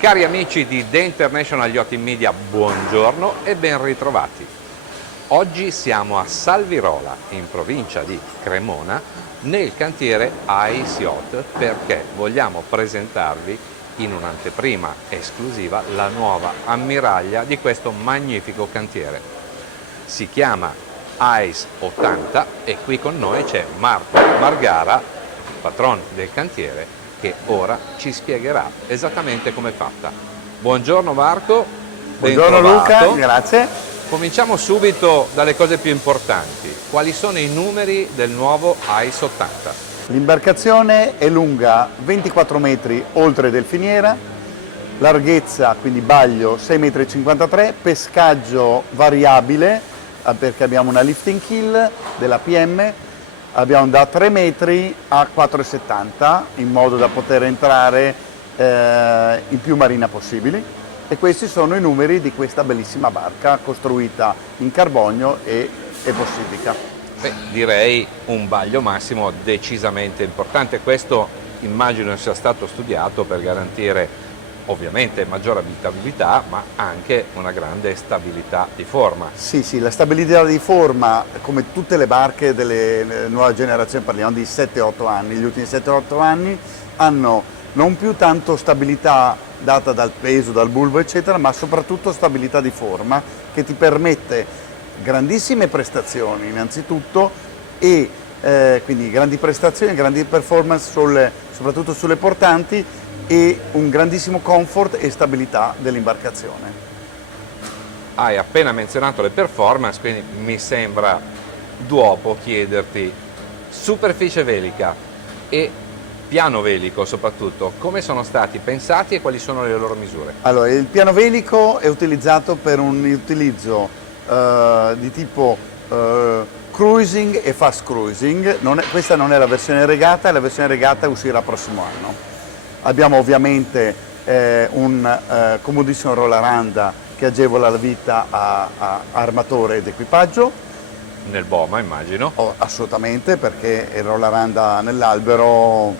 Cari amici di The International Yachting Media, buongiorno e ben ritrovati. Oggi siamo a Salvirola, in provincia di Cremona, nel cantiere Ice Yacht, perché vogliamo presentarvi in un'anteprima esclusiva la nuova ammiraglia di questo magnifico cantiere. Si chiama Ice 80 e qui con noi c'è Marco Margara, patron del cantiere, che ora ci spiegherà esattamente come è fatta. Buongiorno Marco, buongiorno Luca, grazie. Cominciamo subito dalle cose più importanti. Quali sono i numeri del nuovo Ice 80? L'imbarcazione è lunga 24 metri oltre delfiniera, larghezza, quindi baglio 6,53 m, pescaggio variabile perché abbiamo una lifting kill della PM. Abbiamo da 3 metri a 4,70 in modo da poter entrare in più marina possibili, e questi sono i numeri di questa bellissima barca costruita in carbonio e possidica. Beh, direi un baglio massimo decisamente importante. Questo immagino sia stato studiato per garantire ovviamente maggiore abitabilità, ma anche una grande stabilità di forma. Sì, la stabilità di forma, come tutte le barche delle nuove generazioni, parliamo di 7-8 anni, gli ultimi 7-8 anni hanno non più tanto stabilità data dal peso, dal bulbo eccetera, ma soprattutto stabilità di forma che ti permette grandissime prestazioni innanzitutto, e quindi grandi prestazioni, grandi performance soprattutto sulle portanti, e un grandissimo comfort e stabilità dell'imbarcazione. Hai appena menzionato le performance, quindi mi sembra d'uopo chiederti superficie velica e piano velico soprattutto, come sono stati pensati e quali sono le loro misure? Allora, il piano velico è utilizzato per un utilizzo di tipo cruising e fast cruising. Questa non è la versione regata, la versione regata uscirà prossimo anno. Abbiamo ovviamente un comodissimo rolleranda che agevola la vita a armatore ed equipaggio. Nel Boma immagino? Oh, assolutamente, perché il rolleranda nell'albero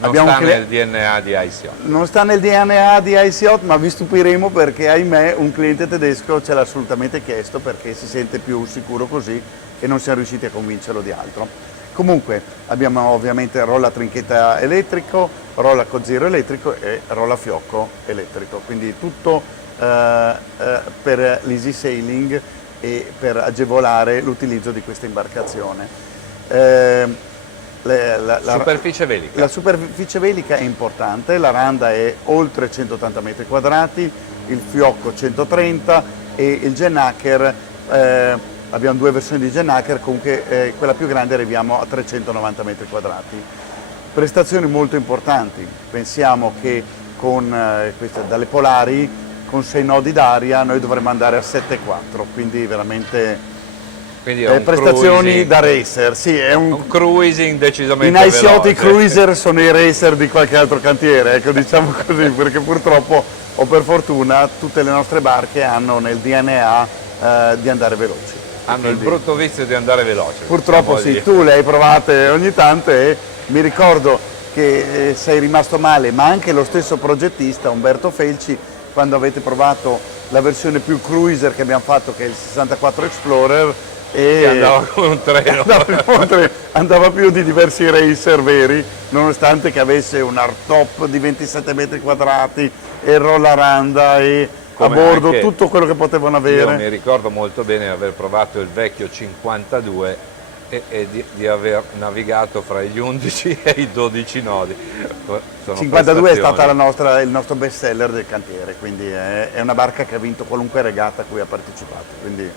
non sta nel DNA di Ice Yacht. Non sta nel DNA di Ice Yacht, ma vi stupiremo perché, ahimè, un cliente tedesco ce l'ha assolutamente chiesto perché si sente più sicuro così e non siamo riusciti a convincerlo di altro. Comunque abbiamo ovviamente rolla trinchetta elettrico, rolla cozzero elettrico e rolla fiocco elettrico, quindi tutto per l'easy sailing e per agevolare l'utilizzo di questa imbarcazione. Superficie velica. La superficie velica è importante, la randa è oltre 180 metri quadrati, il fiocco 130 e il gennaker, abbiamo due versioni di gennaker, comunque quella più grande arriviamo a 390 metri quadrati. Prestazioni molto importanti, pensiamo che con dalle polari con 6 nodi d'aria noi dovremmo andare a 7,4, quindi veramente prestazioni da racer. Sì, è un cruising decisamente in Ice Yacht veloce. I cruiser sono i racer di qualche altro cantiere, ecco, diciamo così, perché purtroppo o per fortuna tutte le nostre barche hanno nel DNA di andare veloci. Hanno il brutto vizio di andare veloce. Purtroppo sì, tu le hai provate ogni tanto e mi ricordo che sei rimasto male, ma anche lo stesso progettista Umberto Felci, quando avete provato la versione più cruiser che abbiamo fatto, che è il 64 Explorer, e andava come un treno. Andava più di diversi racer veri, nonostante che avesse un hardtop di 27 metri quadrati e rolleranda e a bordo tutto quello che potevano avere. Io mi ricordo molto bene di aver provato il vecchio 52 e di aver navigato fra gli 11 e i 12 nodi. Sono 52 è stata il nostro best seller del cantiere, quindi è una barca che ha vinto qualunque regata a cui ha partecipato. Quindi...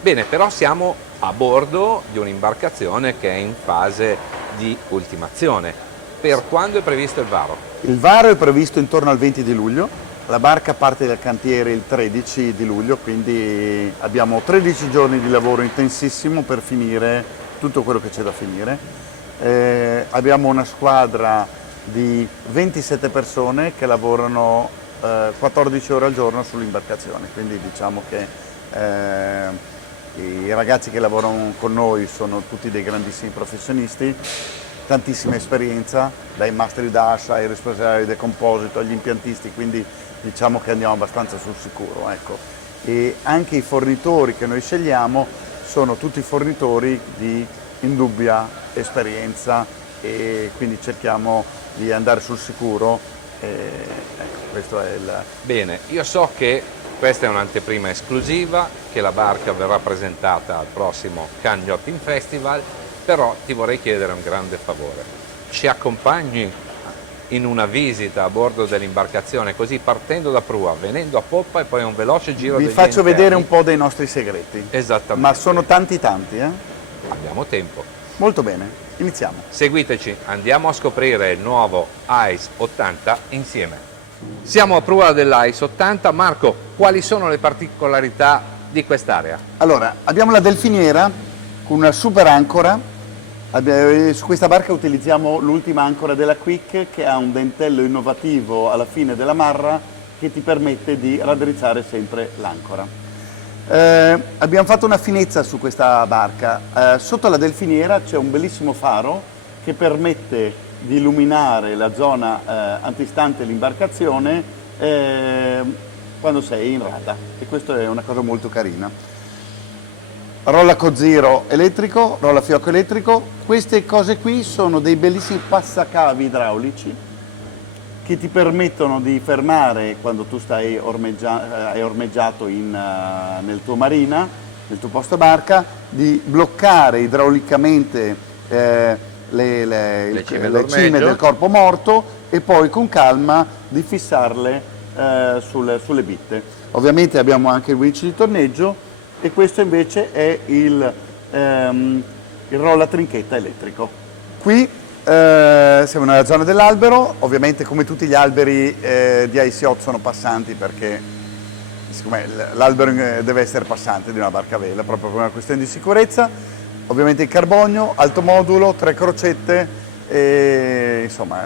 Bene, però siamo a bordo di un'imbarcazione che è in fase di ultimazione. Per quando è previsto il varo? Il varo è previsto intorno al 20 di luglio, la barca parte dal cantiere il 13 di luglio, quindi abbiamo 13 giorni di lavoro intensissimo per finire tutto quello che c'è da finire. Abbiamo una squadra di 27 persone che lavorano 14 ore al giorno sull'imbarcazione, quindi diciamo che i ragazzi che lavorano con noi sono tutti dei grandissimi professionisti. tantissima esperienza, dai mastri d'ascia ai responsabili del composito, agli impiantisti, quindi diciamo che andiamo abbastanza sul sicuro. Ecco. E anche i fornitori che noi scegliamo sono tutti fornitori di indubbia esperienza e quindi cerchiamo di andare sul sicuro. Ecco, questo è il... Bene, io so che questa è un'anteprima esclusiva, che la barca verrà presentata al prossimo Cannes Yachting Festival, però ti vorrei chiedere un grande favore. Ci accompagni in una visita a bordo dell'imbarcazione, così partendo da prua, venendo a poppa e poi un veloce giro Vi degli faccio interni. vedere un po' dei nostri segreti. Esattamente. Ma sono tanti, Abbiamo tempo. Molto bene, iniziamo. Seguiteci, andiamo a scoprire il nuovo AIS 80 insieme. Siamo a prua dell'AIS 80. Marco, quali sono le particolarità di quest'area? Allora, abbiamo la delfiniera con una super ancora. Su questa barca utilizziamo l'ultima ancora della Quick, che ha un dentello innovativo alla fine della marra che ti permette di raddrizzare sempre l'ancora. Abbiamo fatto una finezza su questa barca. Sotto la delfiniera c'è un bellissimo faro che permette di illuminare la zona antistante l'imbarcazione quando sei in rada, e questo è una cosa molto carina. Rolla Coziro elettrico, rolla fiocco elettrico. Queste cose qui sono dei bellissimi passacavi idraulici che ti permettono di fermare quando tu hai ormeggiato nel tuo marina, nel tuo posto barca, di bloccare idraulicamente le cime del corpo morto e poi con calma di fissarle sulle bitte. Ovviamente abbiamo anche il winch di torneggio, e questo invece è il rolla trinchetta elettrico. Qui siamo nella zona dell'albero. Ovviamente, come tutti gli alberi di Ice Yacht, sono passanti, perché siccome l'albero deve essere passante di una barca a vela, proprio per una questione di sicurezza. Ovviamente il carbonio, alto modulo, 3 crocette, e insomma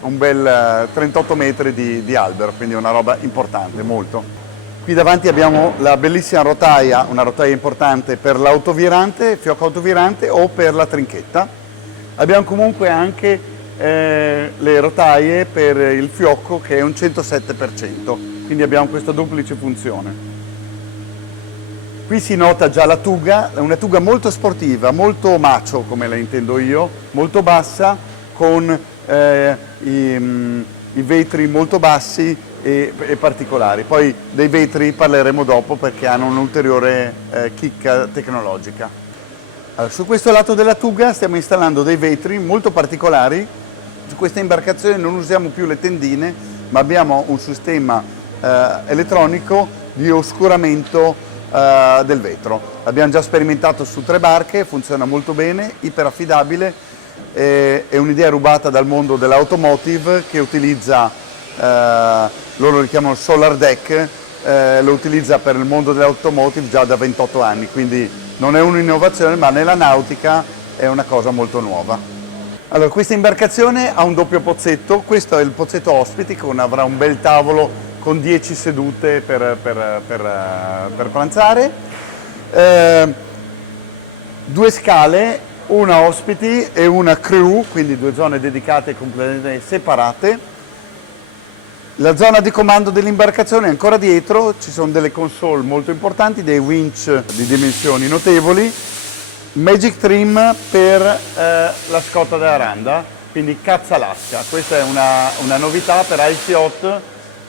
un bel 38 metri di albero, quindi una roba importante, molto. Qui davanti abbiamo la bellissima rotaia, una rotaia importante per l'autovirante, fiocco autovirante, o per la trinchetta. Abbiamo comunque anche le rotaie per il fiocco, che è un 107%, quindi abbiamo questa duplice funzione. Qui si nota già la tuga, una tuga molto sportiva, molto macho come la intendo io, molto bassa, con i vetri molto bassi e particolari. Poi dei vetri parleremo dopo, perché hanno un'ulteriore chicca tecnologica. Allora, su questo lato della tuga stiamo installando dei vetri molto particolari. Su questa imbarcazione non usiamo più le tendine, ma abbiamo un sistema elettronico di oscuramento del vetro. L'abbiamo già sperimentato su 3 barche, funziona molto bene, iperaffidabile, è un'idea rubata dal mondo dell'automotive, che utilizza, loro li chiamano solar deck, lo utilizza per il mondo dell'automotive già da 28 anni, quindi non è un'innovazione, ma nella nautica è una cosa molto nuova. Allora, questa imbarcazione ha un doppio pozzetto. Questo è il pozzetto ospiti, avrà un bel tavolo con 10 sedute per pranzare, 2 scale, una ospiti e una crew, quindi 2 zone dedicate completamente separate. La zona di comando dell'imbarcazione è ancora dietro, ci sono delle console molto importanti, dei winch di dimensioni notevoli, Magic Trim per la scotta della randa, quindi cazza lasca. Questa è una novità per Ice Yacht.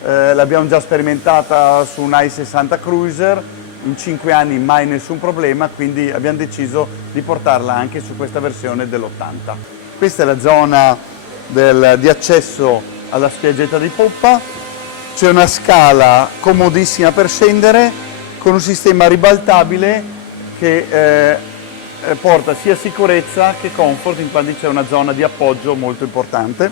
L'abbiamo già sperimentata su un I-60 Cruiser, in 5 anni mai nessun problema, quindi abbiamo deciso di portarla anche su questa versione dell'80. Questa è la zona di accesso alla spiaggetta di poppa. C'è una scala comodissima per scendere, con un sistema ribaltabile che porta sia sicurezza che comfort, infatti c'è una zona di appoggio molto importante.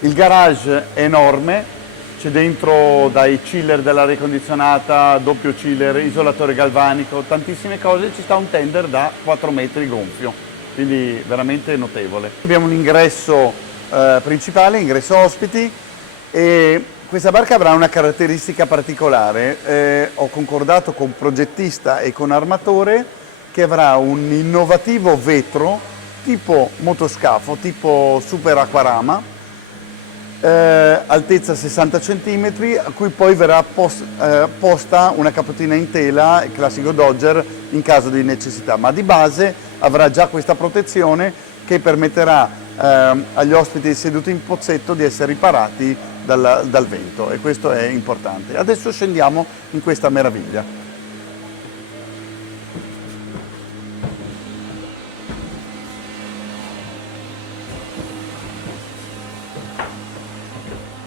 Il garage è enorme. C'è dentro dai chiller dell'aria condizionata, doppio chiller, isolatore galvanico, tantissime cose. Ci sta un tender da 4 metri gonfio, quindi veramente notevole. Abbiamo un ingresso principale, ingresso ospiti, e questa barca avrà una caratteristica particolare. Ho concordato con progettista e con armatore che avrà un innovativo vetro tipo motoscafo, tipo super acquarama, altezza 60 cm, a cui poi verrà posta una capotina in tela, il classico Dodger, in caso di necessità, ma di base avrà già questa protezione che permetterà agli ospiti seduti in pozzetto di essere riparati dal vento, e questo è importante. Adesso scendiamo in questa meraviglia.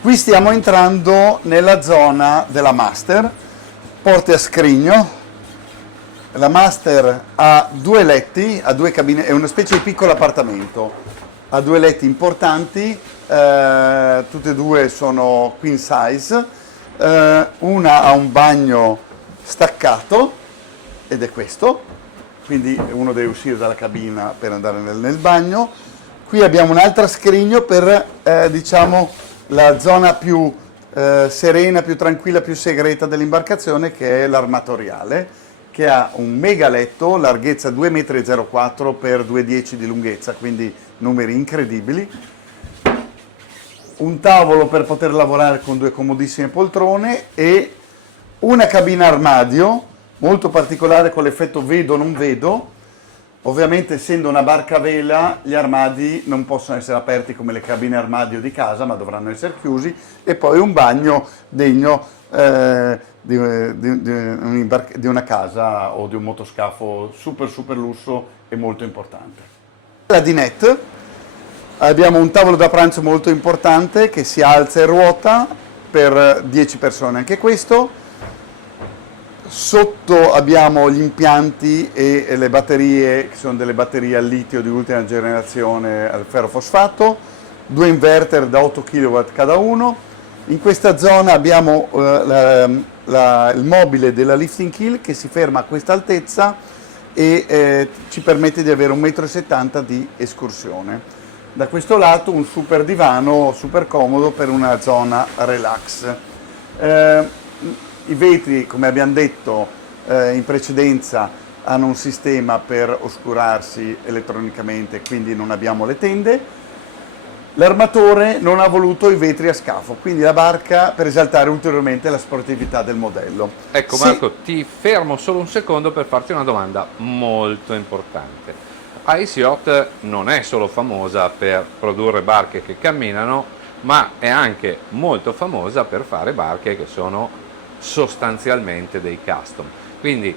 Qui stiamo entrando nella zona della Master, porte a scrigno. La Master ha 2 letti, ha 2 cabine, è una specie di piccolo appartamento, ha 2 letti importanti, tutte e 2 sono queen size, una ha un bagno staccato, ed è questo, quindi uno deve uscire dalla cabina per andare nel bagno. Qui abbiamo un'altra scrigno per, diciamo, la zona più serena, più tranquilla, più segreta dell'imbarcazione, che è l'armatoriale, che ha un mega letto, larghezza 2,04 m per 2,10 m di lunghezza, quindi numeri incredibili, un tavolo per poter lavorare con 2 comodissime poltrone e una cabina armadio molto particolare con l'effetto vedo non vedo. Ovviamente, essendo una barca a vela, gli armadi non possono essere aperti come le cabine armadio di casa, ma dovranno essere chiusi, e poi un bagno degno di una casa o di un motoscafo super lusso e molto importante. La dinette, abbiamo un tavolo da pranzo molto importante che si alza e ruota per 10 persone, anche questo. Sotto abbiamo gli impianti e le batterie, che sono delle batterie al litio di ultima generazione al ferrofosfato, 2 inverter da 8 kW cada uno. In questa zona abbiamo il mobile della lifting keel che si ferma a questa altezza e ci permette di avere 1,70 m di escursione. Da questo lato un super divano super comodo per una zona relax. I vetri, come abbiamo detto in precedenza, hanno un sistema per oscurarsi elettronicamente, quindi non abbiamo le tende. L'armatore non ha voluto i vetri a scafo, quindi la barca, per esaltare ulteriormente la sportività del modello. Ecco Marco, ti fermo solo un secondo per farti una domanda molto importante. Ice Yacht non è solo famosa per produrre barche che camminano, ma è anche molto famosa per fare barche che sono sostanzialmente dei custom. Quindi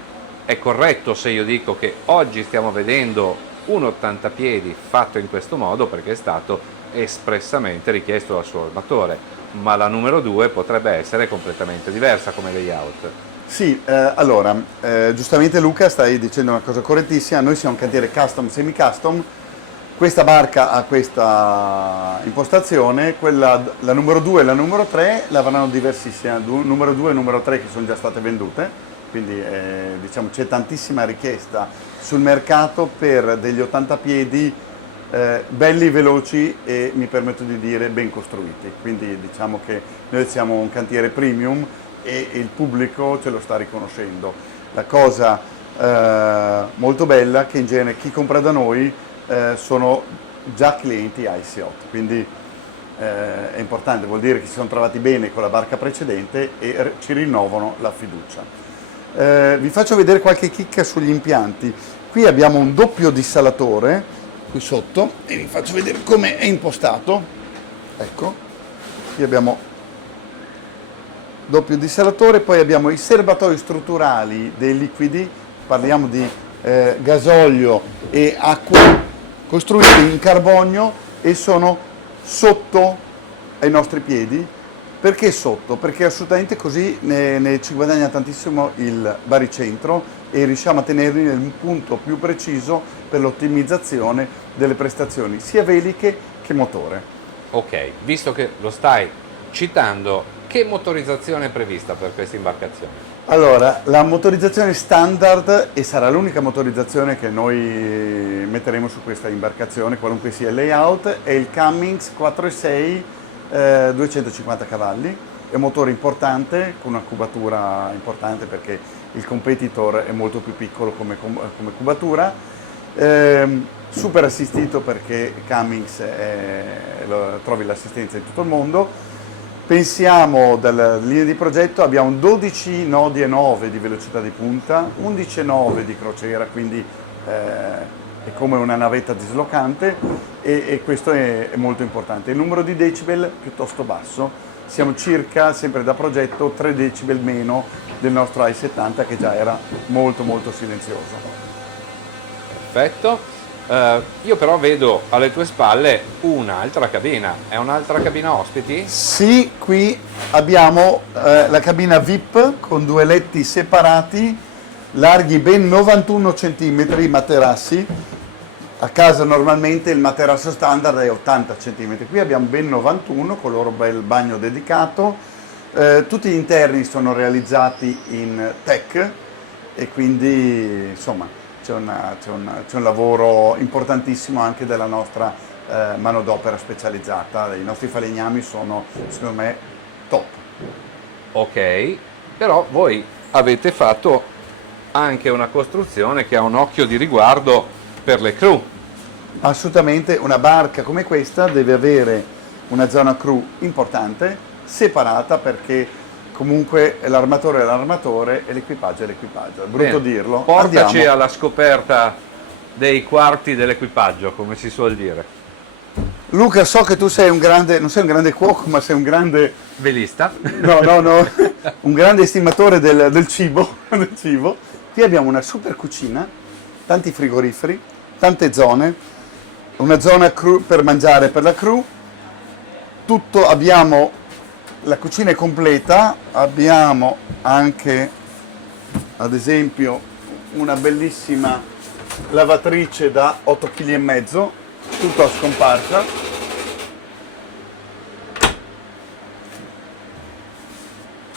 è corretto se io dico che oggi stiamo vedendo un 80 piedi fatto in questo modo perché è stato espressamente richiesto dal suo armatore, ma la numero 2 potrebbe essere completamente diversa come layout. Sì, allora, giustamente Luca stai dicendo una cosa correttissima, noi siamo un cantiere custom, semi-custom, questa barca ha questa impostazione, la numero 2 e la numero 3 l'avranno diversissima, numero 2 e numero 3 che sono già state vendute, quindi diciamo c'è tantissima richiesta sul mercato per degli 80 piedi belli, veloci e, mi permetto di dire, ben costruiti. Quindi diciamo che noi siamo un cantiere premium e il pubblico ce lo sta riconoscendo. La cosa molto bella è che in genere chi compra da noi sono già clienti Ice Yacht, quindi è importante, vuol dire che si sono trovati bene con la barca precedente e ci rinnovano la fiducia. Vi faccio vedere qualche chicca sugli impianti. Qui abbiamo un doppio dissalatore qui sotto e vi faccio vedere come è impostato. Ecco, qui abbiamo doppio dissalatore, poi abbiamo i serbatoi strutturali dei liquidi, parliamo di gasolio e acqua, costruiti in carbonio e sono sotto ai nostri piedi. Perché sotto? Perché assolutamente così ne ci guadagna tantissimo il baricentro e riusciamo a tenerli nel punto più preciso per l'ottimizzazione delle prestazioni sia veliche che motore. Ok, visto che lo stai citando, che motorizzazione è prevista per questa imbarcazione? Allora, la motorizzazione standard, e sarà l'unica motorizzazione che noi metteremo su questa imbarcazione, qualunque sia il layout, è il Cummins 4.6 250 cavalli, è un motore importante con una cubatura importante perché il competitor è molto più piccolo come cubatura. Super assistito perché Cummins trovi l'assistenza in tutto il mondo. Pensiamo dalla linea di progetto, abbiamo 12 nodi e 9 di velocità di punta, 11 e 9 di crociera, quindi è come una navetta dislocante e questo è molto importante. Il numero di decibel piuttosto basso, siamo circa, sempre da progetto, 3 decibel meno del nostro i70 che già era molto molto silenzioso. Perfetto. Io però vedo alle tue spalle un'altra cabina. È un'altra cabina ospiti? Sì, qui abbiamo la cabina VIP con due letti separati, larghi ben 91 cm materassi. A casa normalmente il materasso standard è 80 cm, qui abbiamo ben 91 con il loro bel bagno dedicato. Tutti gli interni sono realizzati in tech e quindi insomma c'è un lavoro importantissimo anche della nostra manodopera specializzata. I nostri falegnami sono secondo me top. Ok, però voi avete fatto anche una costruzione che ha un occhio di riguardo per le crew. Assolutamente, una barca come questa deve avere una zona crew importante, separata, perché comunque l'armatore è l'armatore e l'equipaggio è l'equipaggio. È brutto dirlo. Portaci Andiamo. alla scoperta dei quarti dell'equipaggio, come si suol dire. Luca, so che tu sei un grande, non sei un grande cuoco, ma sei un grande, Velista. no, un grande estimatore del cibo, del cibo. Qui abbiamo una super cucina, tanti frigoriferi, tante zone, una zona crew per mangiare per la crew, tutto abbiamo, la cucina è completa, abbiamo anche ad esempio una bellissima lavatrice da 8,5 kg, tutto a scomparsa.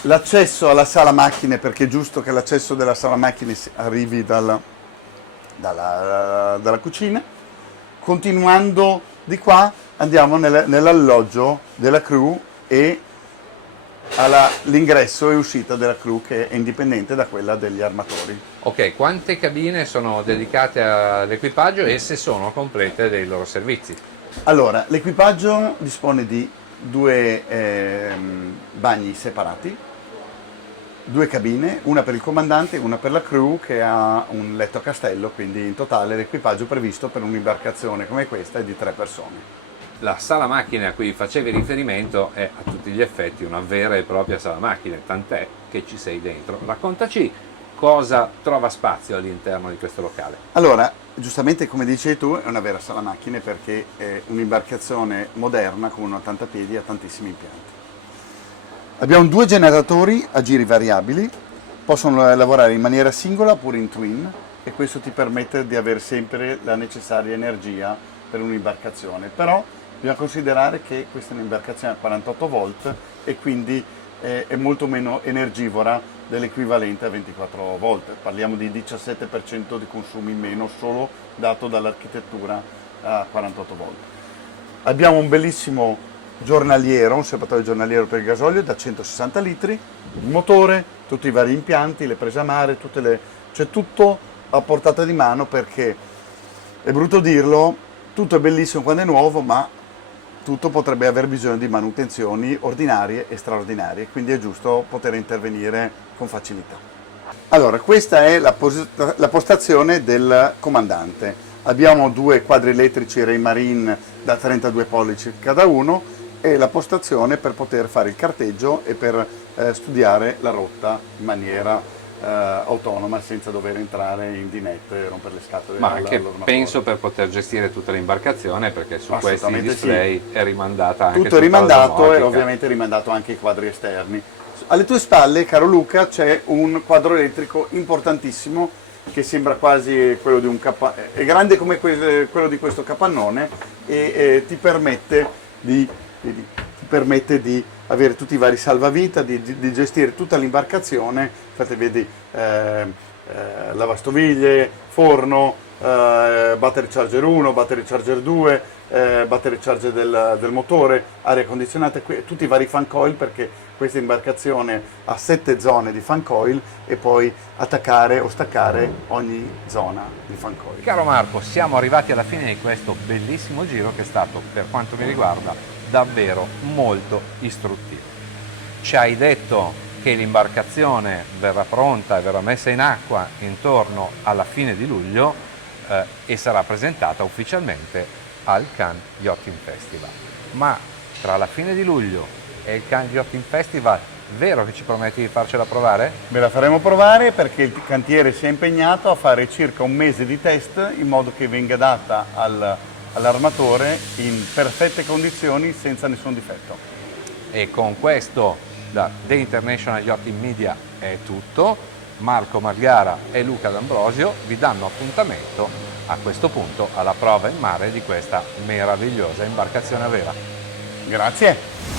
L'accesso alla sala macchine, perché è giusto che l'accesso della sala macchine arrivi dalla cucina. Continuando di qua andiamo nell'alloggio della crew e all'ingresso e uscita della crew, che è indipendente da quella degli armatori. Ok, quante cabine sono dedicate all'equipaggio e se sono complete dei loro servizi? Allora, l'equipaggio dispone di due bagni separati, due cabine, una per il comandante e una per la crew, che ha un letto a castello, quindi in totale l'equipaggio previsto per un'imbarcazione come questa è di 3 persone. La sala macchine a cui facevi riferimento è a tutti gli effetti una vera e propria sala macchine, tant'è che ci sei dentro. Raccontaci cosa trova spazio all'interno di questo locale. Allora, giustamente come dicevi tu, è una vera sala macchine perché è un'imbarcazione moderna con un 80 piedi e ha tantissimi impianti. Abbiamo 2 generatori a giri variabili, possono lavorare in maniera singola oppure in twin, e questo ti permette di avere sempre la necessaria energia per un'imbarcazione. Però bisogna considerare che questa è un'imbarcazione a 48 volt e quindi è molto meno energivora dell'equivalente a 24 volt. Parliamo di 17% di consumi in meno solo dato dall'architettura a 48 volt. Abbiamo un bellissimo giornaliero, un serbatoio giornaliero per il gasolio da 160 litri, il motore, tutti i vari impianti, le prese a mare, c'è tutto a portata di mano, perché è brutto dirlo, tutto è bellissimo quando è nuovo, ma tutto potrebbe aver bisogno di manutenzioni ordinarie e straordinarie, quindi è giusto poter intervenire con facilità. Allora, questa è la postazione del comandante. Abbiamo 2 quadri elettrici Raymarine da 32 pollici cada uno e la postazione per poter fare il carteggio e per studiare la rotta in maniera autonoma, senza dover entrare in dinette e rompere le scatole. Ma anche penso per poter gestire tutta l'imbarcazione, perché su questi display sì, è rimandata anche tutto è rimandato e ovviamente è rimandato anche i quadri esterni. Alle tue spalle, caro Luca, c'è un quadro elettrico importantissimo che sembra quasi quello di un capannone, è grande come quello di questo capannone e ti permette di avere tutti i vari salvavita, di gestire tutta l'imbarcazione. Infatti vedi lavastoviglie, forno, battery charger 1, battery charger 2, battery charger del motore, aria condizionata, tutti i vari fan coil, perché questa imbarcazione ha 7 zone di fan coil e puoi attaccare o staccare ogni zona di fan coil. Caro Marco, siamo arrivati alla fine di questo bellissimo giro che è stato, per quanto mi riguarda, davvero molto istruttivo. Ci hai detto che l'imbarcazione verrà pronta e verrà messa in acqua intorno alla fine di luglio e sarà presentata ufficialmente al Cannes Yachting Festival. Ma tra la fine di luglio e il Cannes Yachting Festival, vero che ci prometti di farcela provare? Ve la faremo provare perché il cantiere si è impegnato a fare circa un mese di test in modo che venga data all'armatore in perfette condizioni senza nessun difetto. E con questo da The International Yachting Media è tutto. Marco Margara e Luca D'Ambrosio vi danno appuntamento a questo punto alla prova in mare di questa meravigliosa imbarcazione a vela. Grazie!